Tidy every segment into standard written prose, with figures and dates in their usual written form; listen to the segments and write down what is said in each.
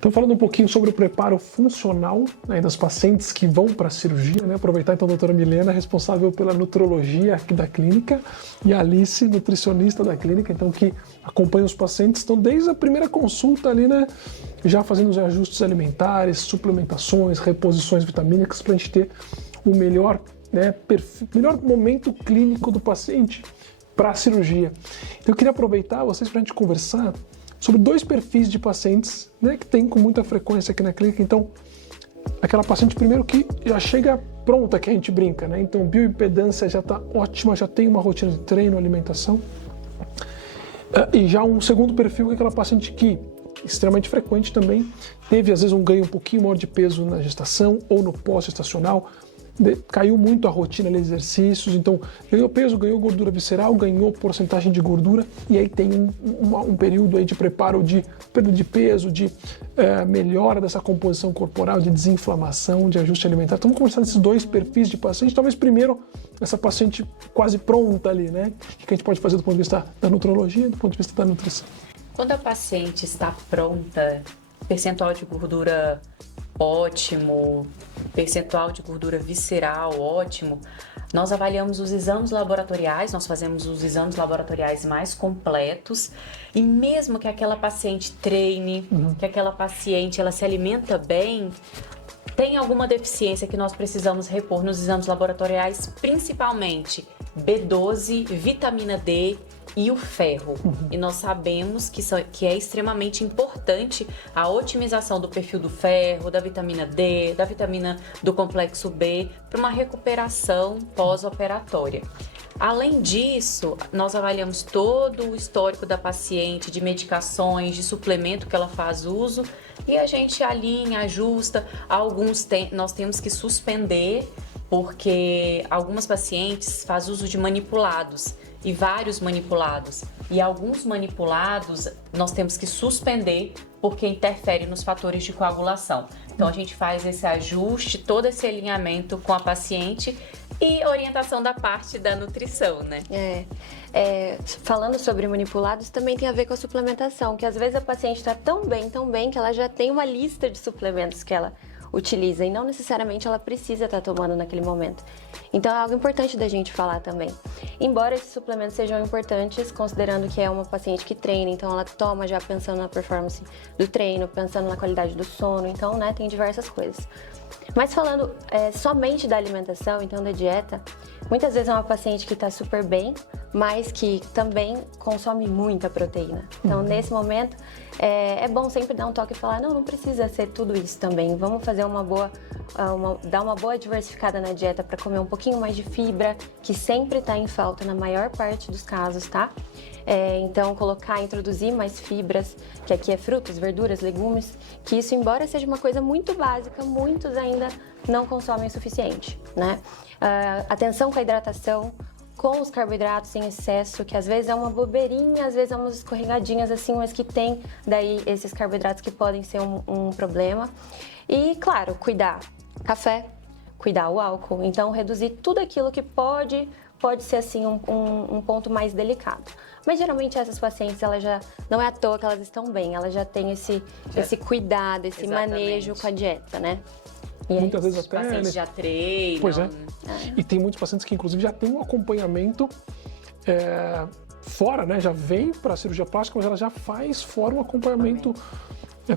Então, falando um pouquinho sobre o preparo funcional, né, das pacientes que vão para a cirurgia, né? Aproveitar então a doutora Milena, responsável pela nutrologia aqui da clínica, e a Alice, nutricionista da clínica, então que acompanha os pacientes, então desde a primeira consulta ali, né, já fazendo os ajustes alimentares, suplementações, reposições vitamínicas, para a gente ter o melhor, né, melhor momento clínico do paciente para a cirurgia. Então, eu queria aproveitar vocês para a gente conversar sobre dois perfis de pacientes, né, que tem com muita frequência aqui na clínica. Então, aquela paciente primeiro que já chega pronta, que a gente brinca, né? Então, bioimpedância já está ótima, já tem uma rotina de treino, alimentação. E já um segundo perfil que é aquela paciente que, extremamente frequente também, teve às vezes um ganho um pouquinho maior de peso na gestação ou no pós-gestacional, caiu muito a rotina de exercícios, então ganhou peso, ganhou gordura visceral, ganhou porcentagem de gordura, e aí tem um período aí de preparo de perda de peso, de melhora dessa composição corporal, de desinflamação, de ajuste alimentar. Estamos conversando desses dois perfis de paciente. Talvez primeiro essa paciente quase pronta ali, né? O que a gente pode fazer do ponto de vista da nutrologia, do ponto de vista da nutrição? Quando a paciente está pronta, percentual de gordura ótimo, percentual de gordura visceral ótimo, nós avaliamos os exames laboratoriais, nós fazemos os exames laboratoriais mais completos, e mesmo que aquela paciente treine, que aquela paciente ela se alimenta bem, tem alguma deficiência que nós precisamos repor nos exames laboratoriais, principalmente B12, vitamina D e o ferro. E nós sabemos que é extremamente importante a otimização do perfil do ferro, da vitamina D, da vitamina do complexo B, para uma recuperação pós-operatória. Além disso, nós avaliamos todo o histórico da paciente, de medicações, de suplemento que ela faz uso, e a gente alinha, ajusta. Nós temos que suspender, porque algumas pacientes fazem uso de manipulados, e vários manipulados. E alguns manipulados nós temos que suspender porque interfere nos fatores de coagulação. Então a gente faz esse ajuste, todo esse alinhamento com a paciente e orientação da parte da nutrição, né? Falando sobre manipulados, também tem a ver com a suplementação, que às vezes a paciente está tão bem, que ela já tem uma lista de suplementos que ela utiliza e não necessariamente ela precisa estar tomando naquele momento. Então é algo importante da gente falar também. Embora esses suplementos sejam importantes, considerando que é uma paciente que treina, então ela toma já pensando na performance do treino, pensando na qualidade do sono, então, né, tem diversas coisas. Mas falando somente da alimentação, então da dieta, muitas vezes é uma paciente que está super bem, mas que também consome muita proteína. Então, nesse momento, é bom sempre dar um toque e falar, não precisa ser tudo isso também. Vamos fazer dar uma boa diversificada na dieta para comer um pouquinho mais de fibra, que sempre está em falta na maior parte dos casos, tá? Então, introduzir mais fibras, que aqui é frutas, verduras, legumes, que isso, embora seja uma coisa muito básica, muitos ainda não consomem o suficiente, né? Atenção com a hidratação, com os carboidratos em excesso, que às vezes é uma bobeirinha, às vezes é umas escorregadinhas assim, mas que tem daí esses carboidratos que podem ser um problema. E, claro, cuidar café, cuidar o álcool, então reduzir tudo aquilo que pode ser assim um ponto mais delicado. Mas geralmente essas pacientes, elas já não é à toa que elas estão bem, elas já têm esse cuidado, esse manejo com a dieta, né? E muitas vezes os até pacientes já treinam. Pois é. E tem muitos pacientes que inclusive já têm um acompanhamento fora, né? Já vem para a cirurgia plástica, mas ela já faz fora um acompanhamento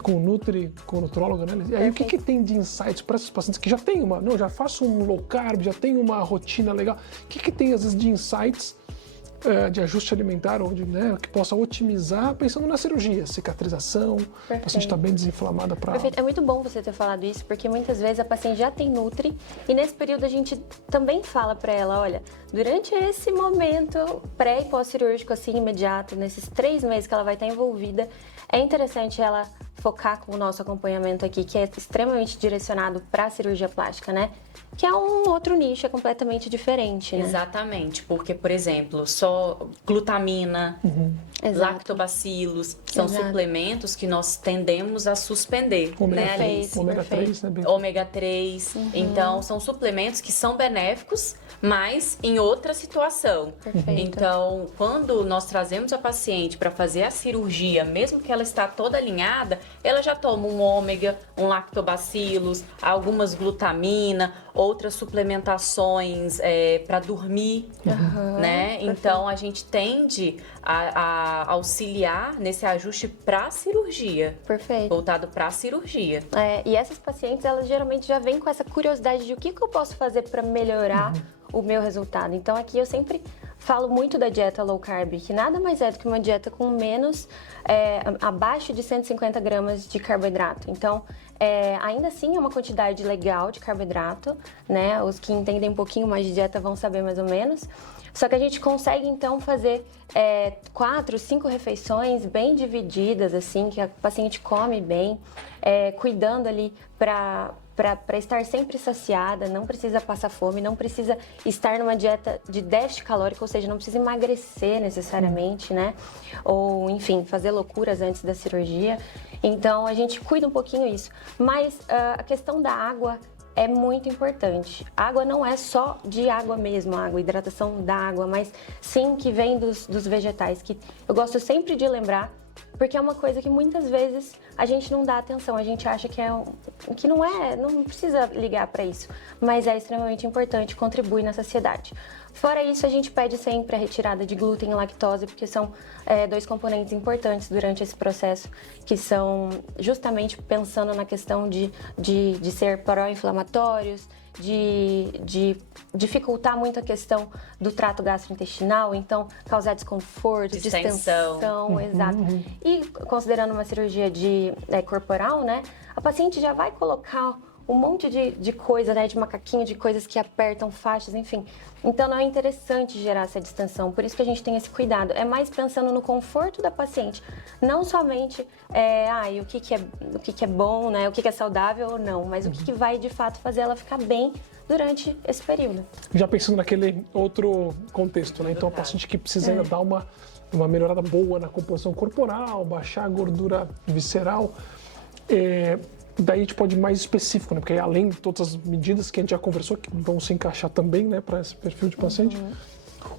com o nutrólogo, né? E aí o que tem de insights para esses pacientes que já tem já faço um low carb, já tem uma rotina legal. O que tem às vezes de insights de ajuste alimentar, onde, né, que possa otimizar, pensando na cirurgia, cicatrização, a paciente está bem desinflamada para... Perfeito. É muito bom você ter falado isso, porque muitas vezes a paciente já tem Nutri e nesse período a gente também fala para ela, olha, durante esse momento pré e pós-cirúrgico, assim, imediato, nesses 3 meses que ela vai estar envolvida, é interessante ela focar com o nosso acompanhamento aqui, que é extremamente direcionado para a cirurgia plástica, né? Que é um outro nicho, é completamente diferente, né? Exatamente, porque, por exemplo, só glutamina, lactobacilos, são suplementos que nós tendemos a suspender, né, Alice? Ômega 3, né? Ômega 3, então são suplementos que são benéficos, mas em outra situação. Perfeito. Então, quando nós trazemos a paciente para fazer a cirurgia, mesmo que ela ela está toda alinhada, ela já toma um ômega, um lactobacillus, algumas glutamina, outras suplementações para dormir, né? Então a gente tende a auxiliar nesse ajuste para a cirurgia. Perfeito. Voltado para a cirurgia. E essas pacientes, elas geralmente já vêm com essa curiosidade de o que eu posso fazer para melhorar o meu resultado. Então aqui eu sempre falo muito da dieta low carb, que nada mais é do que uma dieta com menos, abaixo de 150 gramas de carboidrato. Então, ainda assim é uma quantidade legal de carboidrato, né? Os que entendem um pouquinho mais de dieta vão saber mais ou menos. Só que a gente consegue, então, fazer 4, 5 refeições bem divididas, assim, que a paciente come bem, cuidando ali para estar sempre saciada, não precisa passar fome, não precisa estar numa dieta de déficit calórico, ou seja, não precisa emagrecer necessariamente, né? Ou, enfim, fazer loucuras antes da cirurgia. Então, a gente cuida um pouquinho isso. Mas a questão da água é muito importante. Água não é só de água mesmo, água, hidratação da água, mas sim que vem dos vegetais, que eu gosto sempre de lembrar, porque é uma coisa que muitas vezes a gente não dá atenção, a gente acha que não precisa ligar para isso, mas é extremamente importante, contribui na saciedade. Fora isso, a gente pede sempre a retirada de glúten e lactose, porque são 2 componentes importantes durante esse processo, que são justamente pensando na questão de ser pró-inflamatórios, de dificultar muito a questão do trato gastrointestinal, então causar desconforto, distensão, exato. E considerando uma cirurgia corporal, né, a paciente já vai colocar um monte de coisa, né, de macaquinho, de coisas que apertam faixas, enfim. Então não é interessante gerar essa distensão, por isso que a gente tem esse cuidado. É mais pensando no conforto da paciente, não somente o que é bom, né, o que é saudável ou não, mas o que vai de fato fazer ela ficar bem durante esse período. Já pensando naquele outro contexto, né? Então a paciente que precisa ainda dar uma melhorada boa na composição corporal, baixar a gordura visceral, daí a gente pode ir mais específico, né? Porque além de todas as medidas que a gente já conversou, que vão se encaixar também, né, para esse perfil de paciente,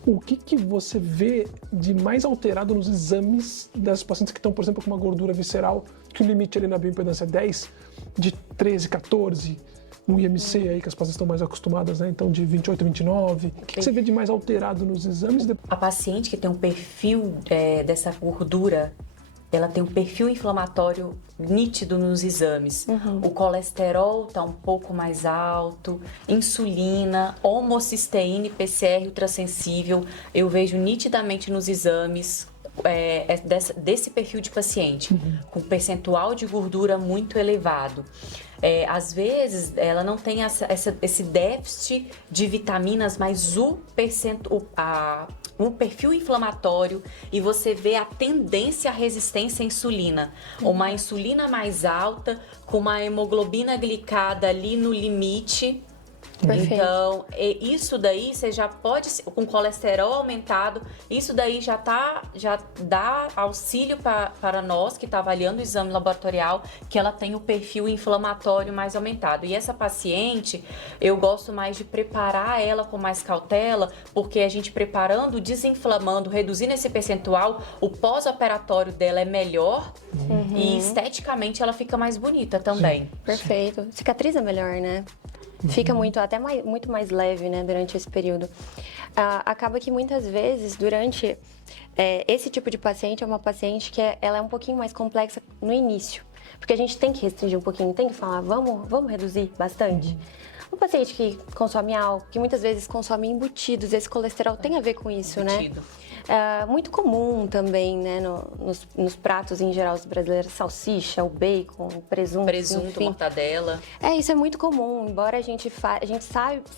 o que você vê de mais alterado nos exames das pacientes que estão, por exemplo, com uma gordura visceral, que o limite ali na bioimpedância é 10, de 13, 14, no IMC aí, que as pacientes estão mais acostumadas, né? Então de 28, 29. O que você vê de mais alterado nos exames? A paciente que tem um perfil dessa gordura, ela tem um perfil inflamatório nítido nos exames. O colesterol está um pouco mais alto, insulina, homocisteína e PCR ultrassensível, eu vejo nitidamente nos exames desse perfil de paciente, com percentual de gordura muito elevado. Às vezes, ela não tem esse déficit de vitaminas, mas o perfil inflamatório, e você vê a tendência à resistência à insulina. Uma insulina mais alta, com uma hemoglobina glicada ali no limite. Perfeito. Então, isso daí você já pode, com colesterol aumentado, isso daí já dá auxílio para nós que está avaliando o exame laboratorial, que ela tem o perfil inflamatório mais aumentado. E essa paciente, eu gosto mais de preparar ela com mais cautela, porque a gente preparando, desinflamando, reduzindo esse percentual, o pós-operatório dela é melhor e esteticamente ela fica mais bonita também. Perfeito. Cicatriza melhor, né? Fica muito mais leve, né, durante esse período. Acaba que muitas vezes, durante esse tipo de paciente, é uma paciente que ela é um pouquinho mais complexa no início. Porque a gente tem que restringir um pouquinho, tem que falar, vamos reduzir bastante. Um paciente que consome álcool, que muitas vezes consome embutidos, esse colesterol tem a ver com isso, Embutido. né? Muito comum também, né, nos pratos em geral os brasileiros, salsicha, o bacon, o presunto, enfim. Mortadela. Isso é muito comum, embora a gente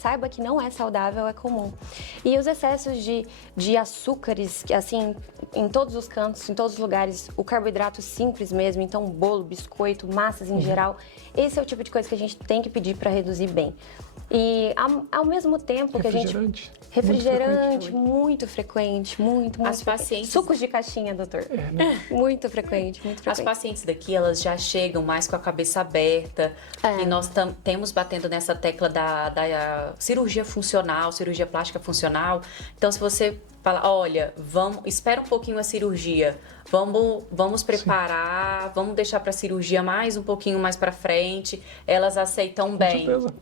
saiba que não é saudável, é comum. E os excessos de açúcares, assim, em todos os cantos, em todos os lugares, o carboidrato simples mesmo, então bolo, biscoito, massas em geral, esse é o tipo de coisa que a gente tem que pedir para reduzir bem. E ao mesmo tempo que a gente... Refrigerante, muito frequente, muito As frequente. Pacientes... Sucos de caixinha, doutor. Muito frequente, muito frequente. As pacientes daqui, elas já chegam mais com a cabeça aberta. E nós temos batendo nessa tecla da cirurgia funcional, cirurgia plástica funcional. Então, se você fala, olha, espera um pouquinho a cirurgia, vamos preparar, vamos deixar para a cirurgia mais um pouquinho mais para frente, elas aceitam bem. Com certeza.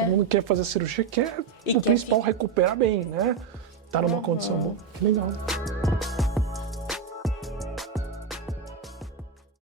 Todo mundo quer fazer cirurgia, quer o principal recuperar bem, né? Tá numa condição boa. Que legal.